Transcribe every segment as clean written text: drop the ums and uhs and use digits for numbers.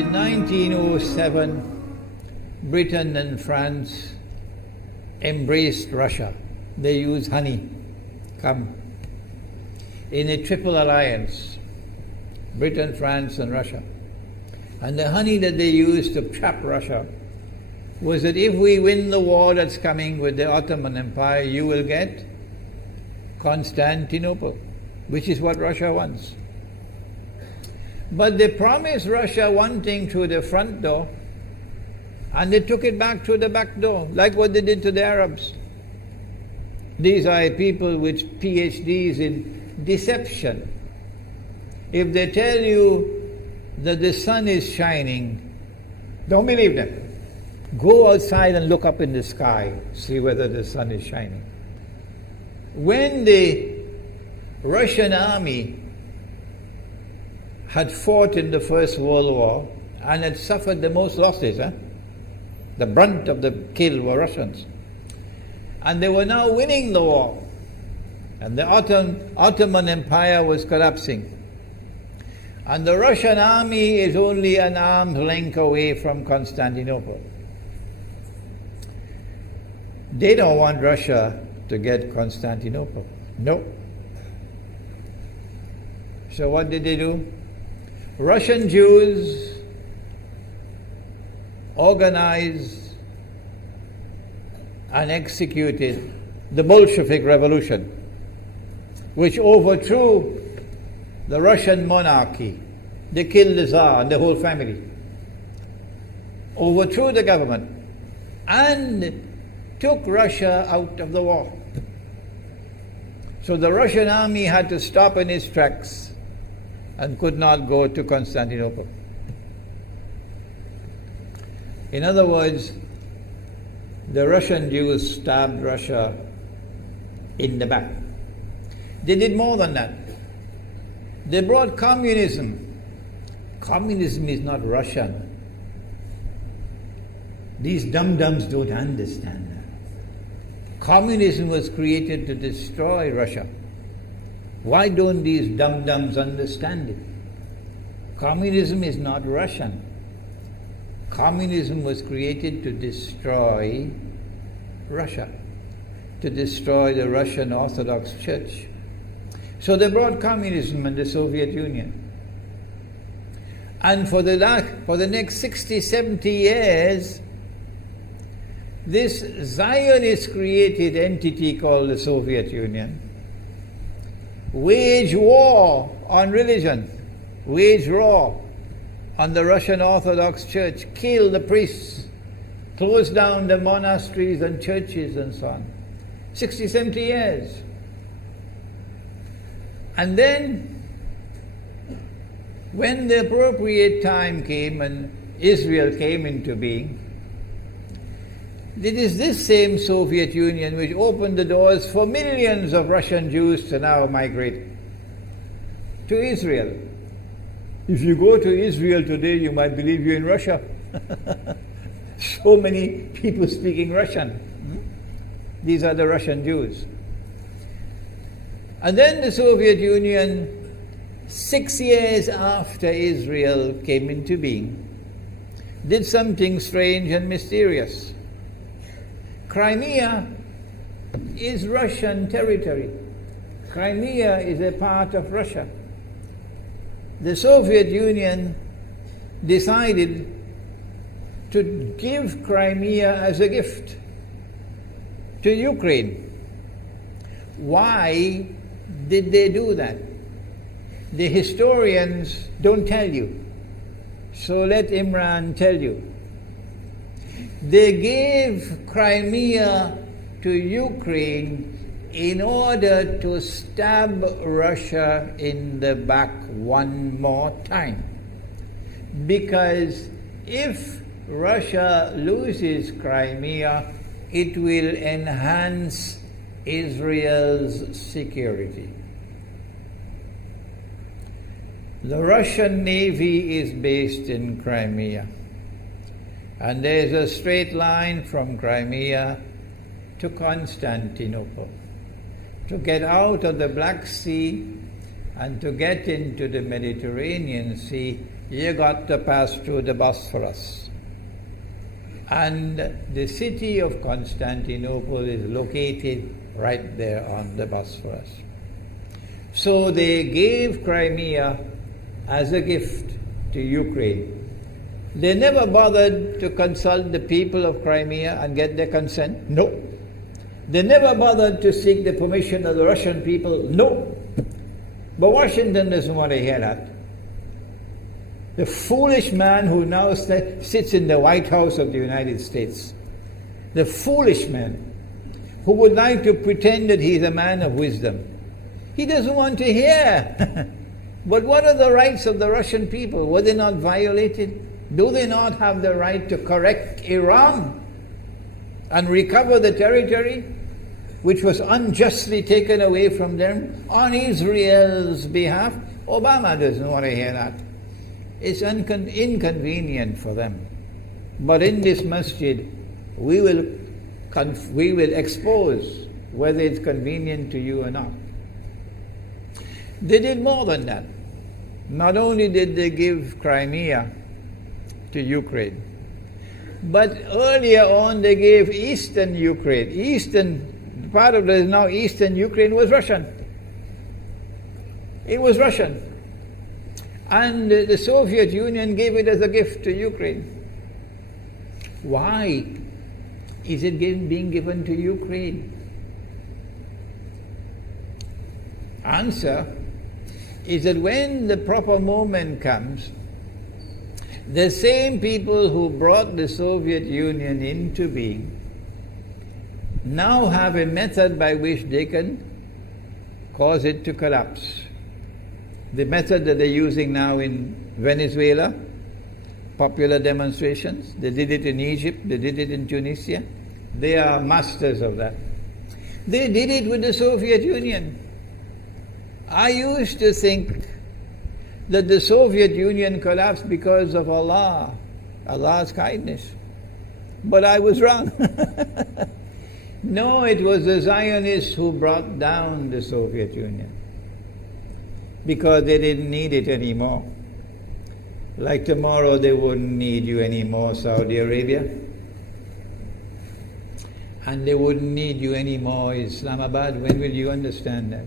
In 1907, Britain and France embraced Russia. They used honey, in a triple alliance, Britain, France and Russia. And the honey that they used to trap Russia was that if we win the war that's coming with the Ottoman Empire, you will get Constantinople, which is what Russia wants. But they promised Russia one thing through the front door, and they took it back through the back door, like what they did to the Arabs. These are people with PhDs in deception. If they tell you that the sun is shining, don't believe them. Go outside and look up in the sky, see whether the sun is shining. When the Russian army had fought in the First World War and had suffered the most losses, the brunt of the kill were Russians. And they were now winning the war. And the Ottoman Empire was collapsing. And the Russian army is only an arm's length away from Constantinople. They don't want Russia to get Constantinople. No. So what did they do? Russian Jews organized and executed the Bolshevik Revolution, which overthrew the Russian monarchy. They killed the Tsar and the whole family, overthrew the government, and took Russia out of the war. So the Russian army had to stop in its tracks and could not go to Constantinople. In other words, the Russian Jews stabbed Russia in the back. They did more than that. They brought communism. Communism is not Russian. These dum-dums don't understand that. Communism was created to destroy Russia. Why don't these dum-dums understand it? Communism is not Russian. Communism was created to destroy Russia, to destroy the Russian Orthodox Church. So they brought communism in the Soviet Union. And for the next 60, 70 years, this Zionist-created entity called the Soviet Union waged war on religion, waged war on the Russian Orthodox Church, killed the priests, closed down the monasteries and churches and so on. 60, 70 years. And then, when the appropriate time came and Israel came into being, it is this same Soviet Union which opened the doors for millions of Russian Jews to now migrate to Israel. If you go to Israel today, you might believe you're in Russia. So many people speaking Russian. These are the Russian Jews. And then the Soviet Union, 6 years after Israel came into being, did something strange and mysterious. Crimea is Russian territory. Crimea is a part of Russia. The Soviet Union decided to give Crimea as a gift to Ukraine. Why did they do that? The historians don't tell you. So let Imran tell you. They gave Crimea to Ukraine in order to stab Russia in the back one more time. Because if Russia loses Crimea, it will enhance Israel's security. The Russian Navy is based in Crimea, and there is a straight line from Crimea to Constantinople. To get out of the Black Sea And to get into the Mediterranean Sea, you got to pass through the Bosphorus. And the city of Constantinople is located right there on the Bosphorus. So they gave Crimea as a gift to Ukraine. They never bothered to consult the people of Crimea and get their consent. No. They never bothered to seek the permission of the Russian people. No. But Washington doesn't want to hear that. The foolish man who now sits in the White House of the United States, the foolish man who would like to pretend that he's a man of wisdom, he doesn't want to hear. But what are the rights of the Russian people? Were they not violated? Do they not have the right to correct Iran and recover the territory which was unjustly taken away from them on Israel's behalf? Obama doesn't want to hear that. It's inconvenient for them. But in this masjid, we will expose whether it's convenient to you or not. They did more than that. Not only did they give Crimea to Ukraine, but earlier on they gave eastern Ukraine. Eastern, part of the now eastern Ukraine was Russian. It was Russian. And the Soviet Union gave it as a gift to Ukraine. Why is it being given to Ukraine? Answer is that when the proper moment comes, the same people who brought the Soviet Union into being now have a method by which they can cause it to collapse. The method that they're using now in Venezuela, popular demonstrations, they did it in Egypt, they did it in Tunisia. They are masters of that. They did it with the Soviet Union. I used to think that the Soviet Union collapsed because of Allah's kindness. But I was wrong. No, it was the Zionists who brought down the Soviet Union because they didn't need it anymore. Like tomorrow they wouldn't need you anymore, Saudi Arabia. And they wouldn't need you anymore, Islamabad. When will you understand that?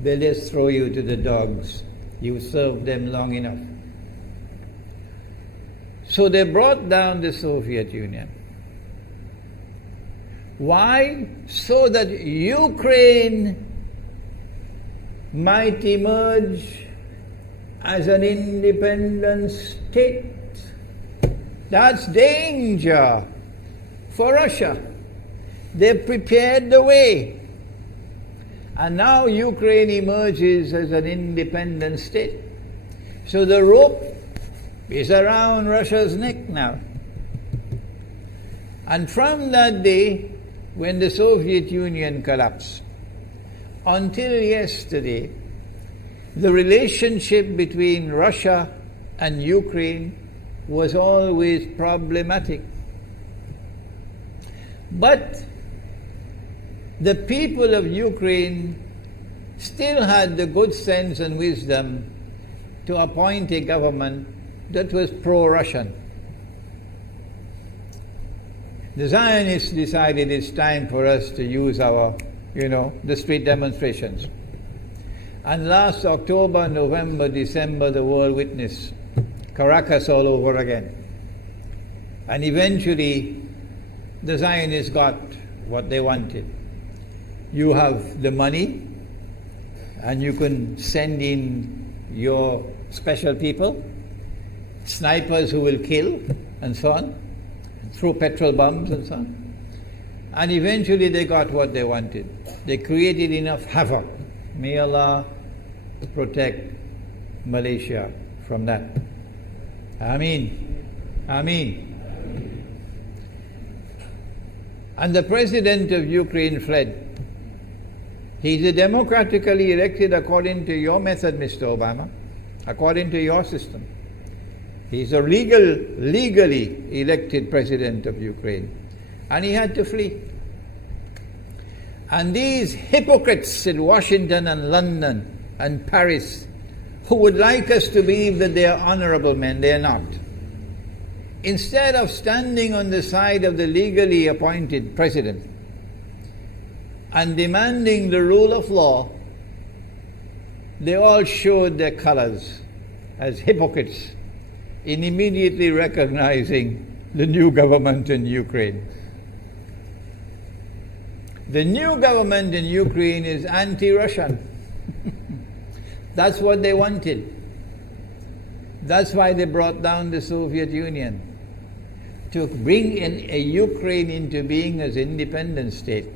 They'll just throw you to the dogs. You served them long enough. So they brought down the Soviet Union. Why? So that Ukraine might emerge as an independent state. That's danger for Russia. They prepared the way. And now Ukraine emerges as an independent state. So the rope is around Russia's neck now. And from that day, when the Soviet Union collapsed, until yesterday, the relationship between Russia and Ukraine was always problematic. But the people of Ukraine still had the good sense and wisdom to appoint a government that was pro-Russian. The Zionists decided it's time for us to use our, the street demonstrations. And last October, November, December, the world witnessed Caracas all over again. And eventually, the Zionists got what they wanted. You have the money, and you can send in your special people, snipers who will kill, and so on, throw petrol bombs and so on. And eventually they got what they wanted. They created enough havoc. May Allah protect Malaysia from that. Ameen. Ameen. And the president of Ukraine fled. He's a democratically elected according to your method, Mr. Obama, according to your system. He's a legally elected president of Ukraine. And he had to flee. And these hypocrites in Washington and London and Paris, who would like us to believe that they are honorable men. They are not. Instead of standing on the side of the legally appointed president and demanding the rule of law, they all showed their colors as hypocrites in immediately recognizing the new government in Ukraine. The new government in Ukraine is anti-Russian. That's what they wanted. That's why they brought down the Soviet Union, to bring in a Ukraine into being as independent state,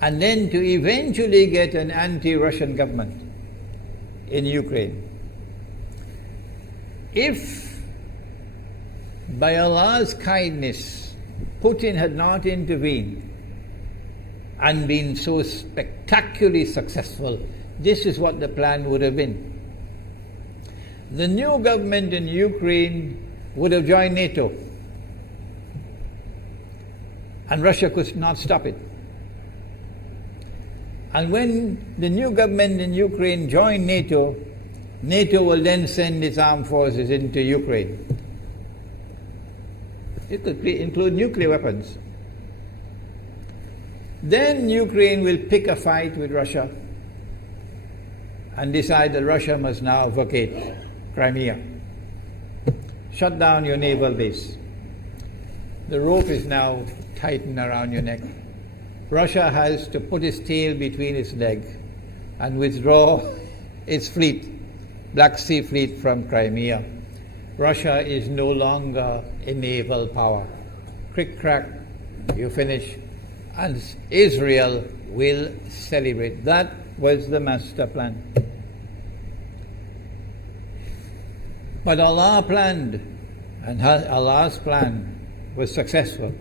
and then to eventually get an anti-Russian government in Ukraine. If by Allah's kindness Putin had not intervened and been so spectacularly successful, this is what the plan would have been. The new government in Ukraine would have joined NATO, and Russia could not stop it. And when the new government in Ukraine joined NATO, NATO will then send its armed forces into Ukraine. It could include nuclear weapons. Then Ukraine will pick a fight with Russia and decide that Russia must now vacate Crimea. Shut down your naval base. The rope is now tightened around your neck. Russia has to put its tail between its legs and withdraw its fleet, Black Sea Fleet, from Crimea. Russia is no longer a naval power. Crick crack, you finish. And Israel will celebrate. That was the master plan. But Allah planned, and Allah's plan was successful.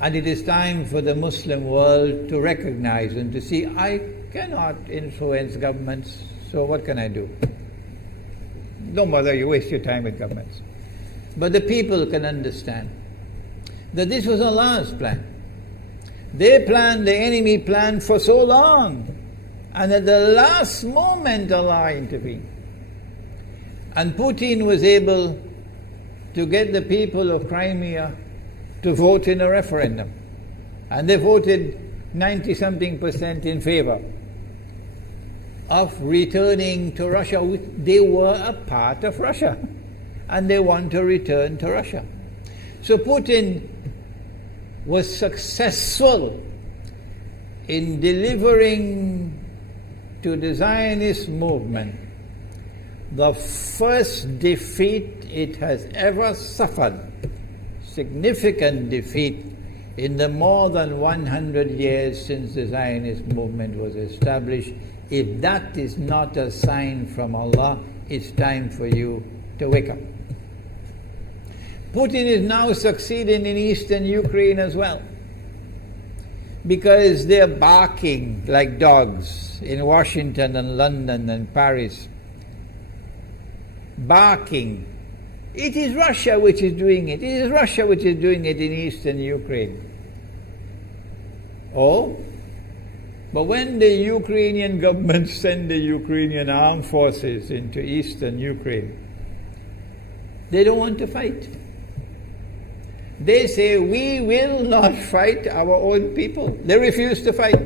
And it is time for the Muslim world to recognize and to see, I cannot influence governments, so what can I do? Don't bother, you waste your time with governments. But the people can understand that this was Allah's plan. They planned, the enemy planned for so long, and at the last moment Allah intervened. And Putin was able to get the people of Crimea to vote in a referendum. And they voted 90-something% in favor of returning to Russia. They were a part of Russia, and they want to return to Russia. So Putin was successful in delivering to the Zionist movement the first defeat it has ever suffered, significant defeat in the more than 100 years since the Zionist movement was established. If that is not a sign from Allah, it's time for you to wake up. Putin is now succeeding in eastern Ukraine as well, because they're barking like dogs in Washington and London and Paris. Barking. It is Russia which is doing it. It is Russia which is doing it in eastern Ukraine. Oh, but when the Ukrainian government send the Ukrainian armed forces into eastern Ukraine, they don't want to fight. They say, we will not fight our own people. They refuse to fight.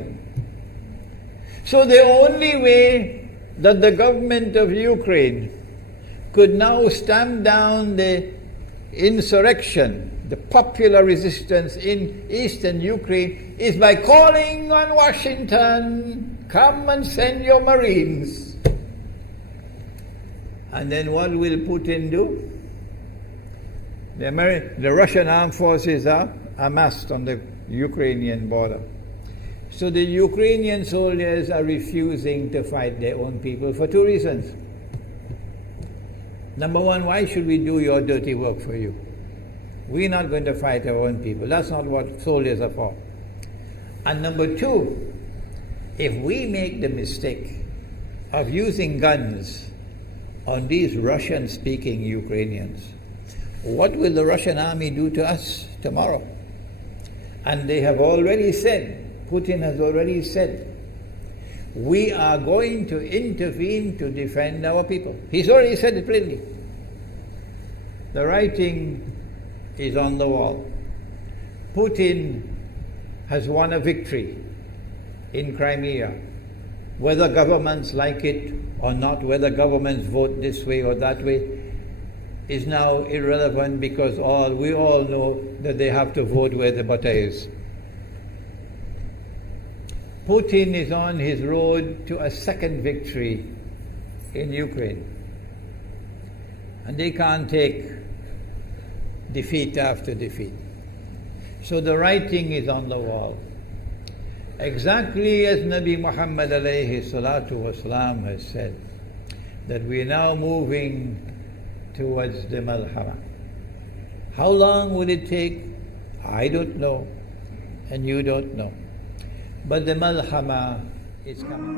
So the only way that the government of Ukraine could now stamp down the insurrection, the popular resistance in eastern Ukraine, is by calling on Washington, come and send your Marines. And then what will Putin do? The Russian armed forces are amassed on the Ukrainian border. So the Ukrainian soldiers are refusing to fight their own people for two reasons. Number one, why should we do your dirty work for you? We're not going to fight our own people. That's not what soldiers are for. And number two, if we make the mistake of using guns on these Russian-speaking Ukrainians, what will the Russian army do to us tomorrow? And they have already said, Putin has already said, we are going to intervene to defend our people. He's already said it plainly. The writing is on the wall. Putin has won a victory in Crimea. Whether governments like it or not, whether governments vote this way or that way, is now irrelevant, because we all know that they have to vote where the butter is. Putin is on his road to a second victory in Ukraine. And they can't take defeat after defeat. So the writing is on the wall. Exactly as Nabi Muhammad alayhi salatu wasalam has said, that we are now moving towards the malhama. How long will it take? I don't know, and you don't know. But the malhama is coming.